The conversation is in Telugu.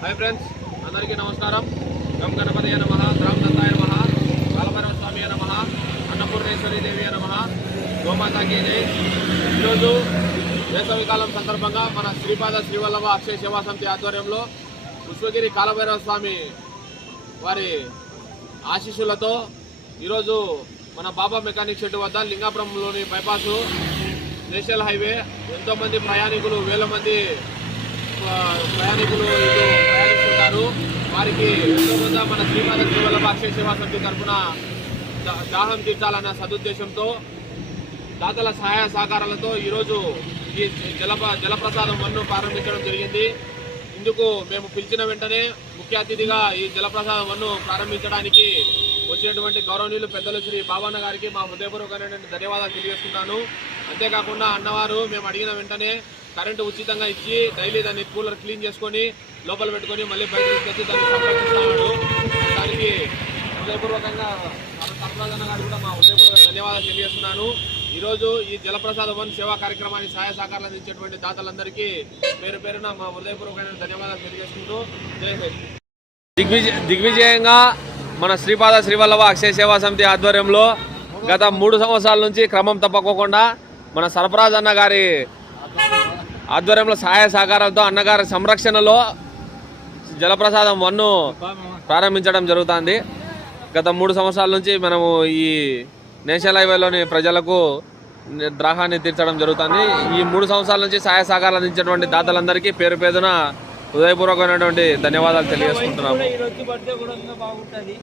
హాయ్ ఫ్రెండ్స్ అందరికీ నమస్కారం. గం గణపతి నమ రామ్ దత్తాయ నమ కాలభైరవ స్వామి నమ అన్నపూర్ణేశ్వరి దేవి నమ గోమాతాకి జై. ఈరోజు వేసవికాలం సందర్భంగా మన శ్రీపాద శ్రీవల్లభ అక్షయ సేవా సమితి ఆధ్వర్యంలో పుష్పగిరి కాలభైరవ స్వామి వారి ఆశీస్సులతో ఈరోజు మన బాబా మెకానిక్ షెడ్ వద్ద లింగాపురంలోని బైపాసు నేషనల్ హైవే ఎంతోమంది ప్రయాణికులు వేల మంది ప్రయాణికులు వారికి ఎంతో మన శ్రీపాద శ్రీవల్లభ అక్షయ సేవా సమితి తరఫున దా- దాహం తీర్చాలన్న సదుద్దేశంతో దాతల సహాయ సహకారాలతో ఈరోజు ఈ జలప జలప్రసాదం వన్ను ప్రారంభించడం జరిగింది. ఇందుకు మేము పిలిచిన వెంటనే ముఖ్య అతిథిగా ఈ జలప్రసాదం వన్ను ప్రారంభించడానికి వచ్చినటువంటి గౌరవనీయులు పెద్దలు శ్రీ బాబన్న గారికి మా హృదయపూర్వకమైనటువంటి ధన్యవాదాలు తెలియజేస్తున్నాను. అంతేకాకుండా అన్నవారు మేము అడిగిన వెంటనే కరెంటు ఉచితంగా ఇచ్చి డైలీ దాన్ని కూలర్ క్లీన్ చేసుకొని లోపల పెట్టుకొని మళ్ళీ బయట తీసుకొచ్చి దాన్ని సంరక్షిస్తున్నాడు దానికి హృదయపూర్వకంగా సర్వజన కూడా మా హృదయపూర్వక ధన్యవాదాలు తెలియజేస్తున్నాను. ఈరోజు ఈ జలప్రసాద వన్ సేవా కార్యక్రమానికి సహాయ సహకారాలు అందించేటువంటి దాతలందరికీ పేరు పేరున మా హృదయపూర్వకమైన ధన్యవాదాలు తెలియజేసుకుంటూ జై హింద్. దిగ్విజయ దిగ్విజయంగా మన శ్రీపాద శ్రీవల్లభ అక్షయ సేవా సమితి ఆధ్వర్యంలో గత మూడు సంవత్సరాల నుంచి క్రమం తప్పకోకుండా మన సర్ఫరాజ్ అన్న గారి ఆధ్వర్యంలో సహాయ సహకారాలతో అన్నగారి సంరక్షణలో జలప్రసాదం వన్ను ప్రారంభించడం జరుగుతుంది. గత మూడు సంవత్సరాల నుంచి మనము ఈ నేషనల్ హైవేలోని ప్రజలకు ద్రాహాన్ని తీర్చడం జరుగుతుంది. ఈ మూడు సంవత్సరాల నుంచి సహాయ సహకారాలు అందించినటువంటి దాతలందరికీ పేరు పేరున హృదయపూర్వకమైనటువంటి ధన్యవాదాలు తెలియజేసుకుంటున్నాము.